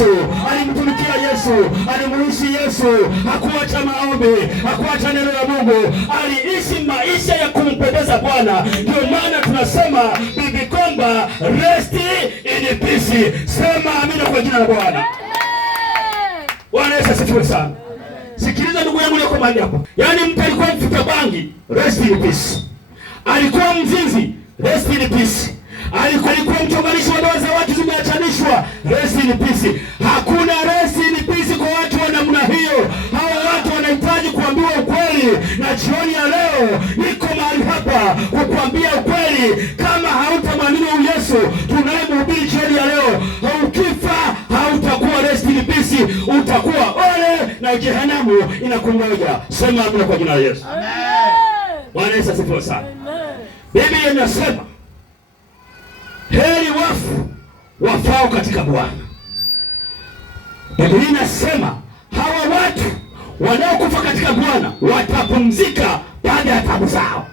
Yesu, alimtumikia Yesu, alimuishi Yesu, hakuacha maombi, hakuacha neno la Mungu, aliishi maisha ya kumpendeza Bwana. Ndio maana tunasema bibi kwamba rest in peace. Sema amina kwa jina la Bwana. Bwana Yesu asifiwe sana. Sikiliza ndugu yangu yuko mahali hapo. Yaani mtu alikuwa mfuta bangi, rest in peace. Alikuwa mzinzi, rest in peace. Alikuwa mchonganishi wa dawa za watu zimeachanishwa, rest in peace. Hakuna rest in peace kwa watu wa namna hiyo. Hawa watu wanahitaji kuambiwa ukweli, na jioni ya leo niko mahali hapa kukuambia ukweli. Kama hautamwamini Yesu tunayemhubiri jioni ya leo, ukifa hautakuwa rest in peace, utakuwa ole na jehanamu inakungoja. Sema amina kwa jina la Yesu. Amen. Bwana Yesu asifiwe sana. Biblia inasema heri wafu wafao katika Bwana. Biblia inasema hawa watu wanaokufa katika Bwana watapumzika baada ya taabu zao.